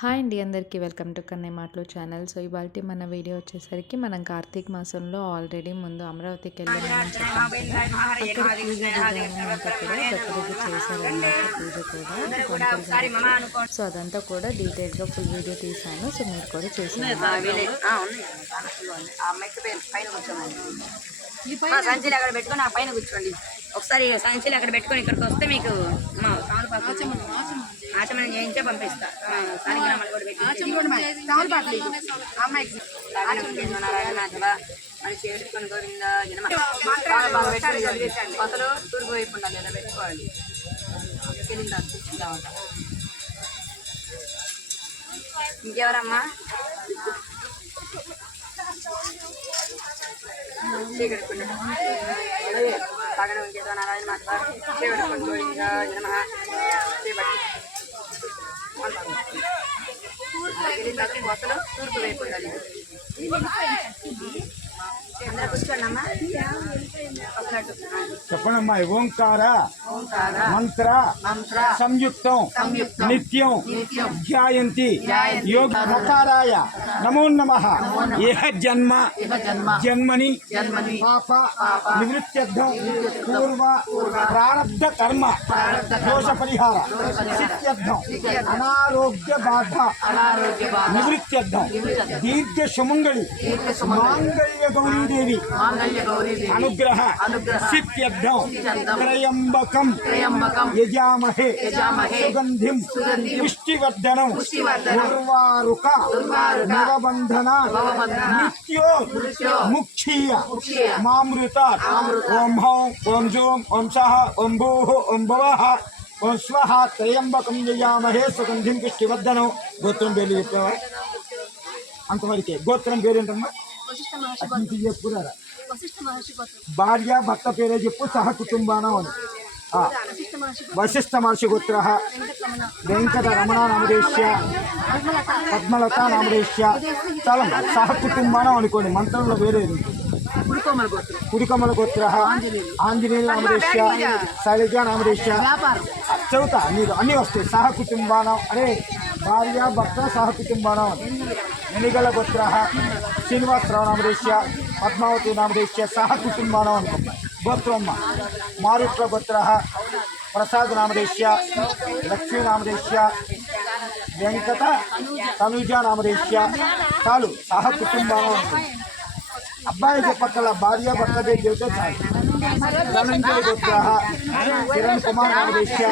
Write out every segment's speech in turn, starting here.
Hi అండి అందరికీ. Welcome to Kannayya మాటలు ఛానల్. సో ఇవాళ మన వీడియో వచ్చేసరికి మనం కార్తీక మాసంలో ఆల్రెడీ ముందు అమరావతికి వెళ్ళామని అక్కడ పూజ చేశారన్నమాట పూజ కూడా జరుగుతాయి. సో అదంతా కూడా డీటెయిల్గా ఫుల్ వీడియో తీసాను సో మీరు కూడా చేశాను సంచులు అక్కడ పెట్టుకొని ఆ పైన కూర్చోండి. ఒకసారి సంచులు అక్కడ పెట్టుకొని ఇక్కడికి వస్తే మీకు ఆచమనం చేయించే పంపిస్తా. ఆ, కూడా పెట్టి చేరుకొని గోవింద జనమ. కొత్తలో తూర్పు వైపు ఉండాలి పెట్టుకోవాలి. వెళ్ళిందా కూర్చుందామట ఇంకెవరమ్మా? చీకటి పగడ ఉంచేదో నారాయణ మాత చీకటి గోవింద జనమ. కొత్తలో తూర్పు వైపు ఉండాలి. అందరూ కూర్చోండి అమ్మా వస్తున్నట్టు చెప్పండమ్మా मंत्र। संयुक्त। नित्यों। ध्यायन्ति। योग मकाराय नमो नम। यह जन्म। जन्मनि। पाप। निवृत्त पूर्व। प्रारब्ध कर्म दोष परिहार अनारोग्य बाधा। निवृत्त दीर्घ सुमंगली मांगल्य गौरी देवी अनुग्रह। सिद्ध्यर्थं। त्रयंबक పరిహార. సిత్యర్థం సిద్ధ్యర్థం. అనారోగ్య బాధ అనారోగ్య బాధ నివృత్త్యర్థం నివృత్త్యర్థం. దీర్ఘ సుమంగళి దీర్ఘ సుమంగళి. మాంగళ్య గౌరీదేవి మాంగళ్య గౌరీదేవి అనుగ్రహ అనుగ్రహ. సిత్యర్థం సిద్ధ్యర్థం. త్రయంబకం త్రయంబకం యజామహే యజామహే. సుగంధిం సుగంధిం. పుష్టివర్ధనం పుష్టివర్ధనం. ఉర్వారుక ఉర్వారుక. నవబంధన నవబంధన. నిత్యో మృత్యో. ముక్షీయ ముక్షీయ. మామృత మామృత. ఓం హౌం ఓం జోం ఓం సహ ఓం భూః ఓం భవః ఓం స్వహ త్రయంబకం యజామహే సుగంధిం పుష్టివర్ధనం గోత్రం పేర్లు చెప్పావా అంతవరకే గోత్రం పేరేంటమ్మా అటు నుంచి చెప్పుకున్నారా భార్య భర్త పేరే చెప్పు సహ కుటుంబానం అని ఆ. వశిష్ఠ మహర్షి గోత్ర వెంకట రమణ నామదేశ్య పద్మలత నామదేశ్య చాలా సహ కుటుంబానం అనుకోండి మంత్రంలో వేరే ఉడుకోమల గోత్రం. కుడికమల గోత్ర ఆంజనేయ నామదేశ్య శైలజ నామదేశ్య చదువుతా మీరు అన్నీ వస్తాయి సహ కుటుంబానం అరే భార్య భర్త సహ కుటుంబానం. ఎనిగల గోత్ర శ్రీనివాసరావు నామదేశ్య పద్మావతి నామదేశ్య సహ కుటుంబానం గోత్రమ్మ. మారుట్ల గోత్ర ప్రసాద్ నామదేశ్య లక్ష్మీ నామదేశ్య వెంకట తనుజ నామదేశ్య చాలు సహ కుటుంబం. అబ్బాయి చెప్పక్కల భార్య భర్త పేరు చాలు. ధనంజయ గోత్ర కిరణ్ కుమార్ నామదేశ్య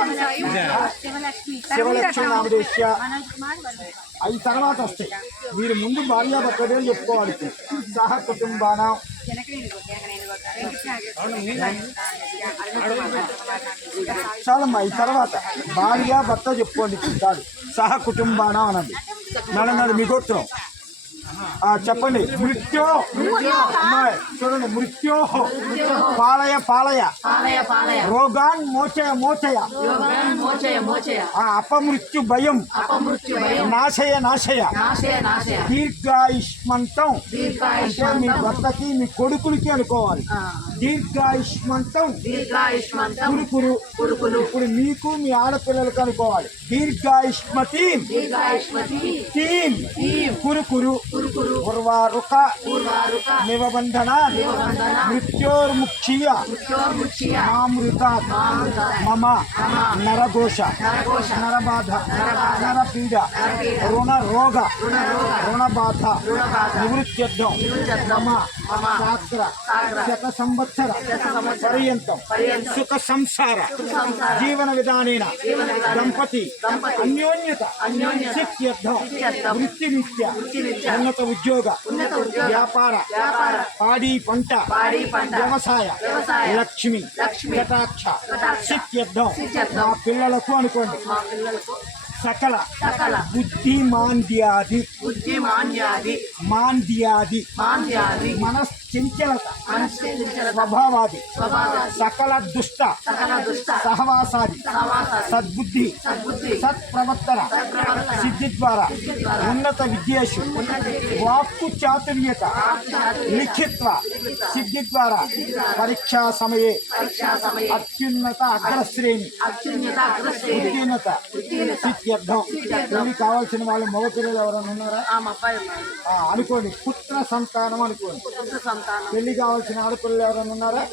శివలక్ష్మి నామదేశ్య అవి తర్వాత వస్తాయి. మీరు ముందు భార్య భర్త చెప్పుకోవాలి. సహ కుటుంబాన. చాలమ్మా ఈ తర్వాత భార్య భర్త చెప్పుకోండి చాలు సహ కుటుంబాన అనండి. నడన్నది మీ గోత్రం చెప్పండి. మృత్యో. చూడండి మృత్యో. పాలయ పాలయ. రోగాన్ మోచయ మోచయ. అపమృత్యు భయం. అపమృత్యు భయం. నాశయ నాశయ. దీర్ఘాయుష్మంతం. అంటే మీ భర్తకి మీ కొడుకులకి అనుకోవాలి. దీర్ఘాయుష్మంతం. కురుకురు. ఇప్పుడు మీకు మీ ఆడపిల్లలకు అనుకోవాలి. దీర్ఘాయుష్మతి. కురుకురు. ఉర్వారుక మృత్యోర్ముక్షీయ మృత్యోర్ముచ్య మామృత మమ నరఘోష నరబాధ నరపీడ రుణ రోగ రుణబాధ నివృత్త్యర్థం మమ శాస్త్ర శత సంవత్సర పర్యంతం సుఖ సంసార జీవన విధానేన దంపతి అన్యోన్యత అన్యోన్యత. సిద్ధ్యర్థం సిద్ధ్యర్థం వృత్తినిత్య వృత్తినిత్య. ఉన్నత ఉద్యోగ వ్యాపార పాడి పంట వ్యవసాయ లక్ష్మి లక్ష్మి కటాక్ష సిద్ధ్యర్థం. మా పిల్లలకు అనుకోండి. సకల బుద్ధిమాంద్యాది బుద్ధి మాంద్యాది. మాంద్యాది. మాంద్యాది స్వభావాది. సకల దుష్ట సహవాసాది. సద్బుద్ధి. సత్ప్రవర్తన. సిద్ధి ద్వారా ఉన్నత విద్యేషు. వాక్కు చాతుర్యత. లిఖిత్వ సిద్ధి ద్వారా పరీక్షా సమయే. అత్యున్నత అగ్రశ్రేణి. ఉత్తీర్ణత. సిద్ధ్యర్థం. పెళ్ళి కావాల్సిన వాళ్ళు మగ పిల్లలు ఎవరైనా ఉన్నారా? మా అబ్బాయి అనుకోండి. పుత్ర సంతానం అనుకోండి. పుత్ర సంతానం. పెళ్ళి కావాల్సిన ఆడపిల్లలు ఎవరైనా ఉన్నారా?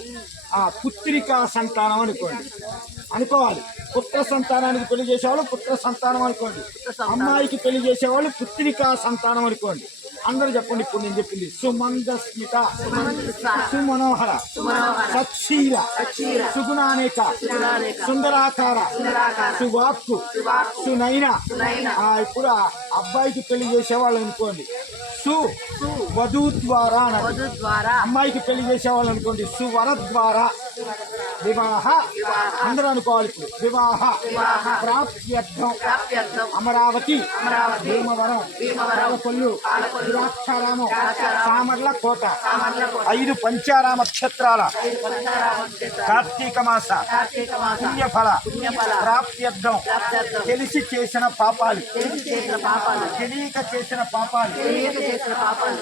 ఆ పుత్రికా సంతానం అనుకోండి. అనుకోవాలి. పుత్ర సంతానానికి పెళ్ళి చేసేవాళ్ళు పుత్ర సంతానం అనుకోండి. అమ్మాయికి పెళ్ళి చేసేవాళ్ళు పుత్రికా సంతానం అనుకోండి. అందరూ చెప్పండి ఇప్పుడు నేను చెప్పింది. సుమందస్మిత సుమనోహర సత్శీల సుగుణానేక సుందరాకార సువాక్కు సునైన. ఆ, ఇప్పుడు అబ్బాయికి పెళ్ళి చేసేవాళ్ళు అనుకోండి. సు. వధు ద్వారా అమ్మాయికి పెళ్ళి చేసేవాళ్ళు అనుకోండి. సువర ద్వారా వివాహ అందరూ అనుకోవాలి ఇప్పుడు వివాహ ప్రాప్త్యర్థం అమరావతి భీమవరం పాలకొల్లు ద్రాక్షారామం సామర్ల కోట ఐదు పంచారామ క్షేత్రాల కార్తీక మాస పుణ్యఫల ప్రాప్త్యర్థం ప్రాప్త్యర్థం. తెలిసి చేసిన పాపాలు తెలిసి చేసిన పాపాలు తెలియక చేసిన పాపాలు.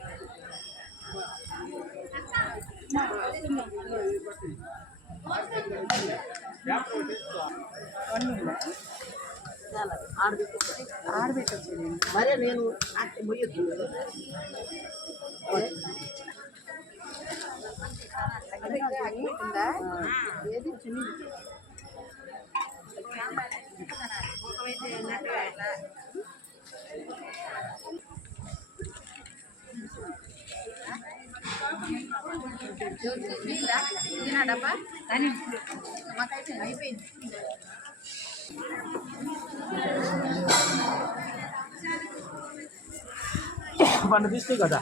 ఇస్తారా కొంత ఫస్ట్ మీకు వచ్చినమ్మా మరే నేను అంటే తీస్తే కదా.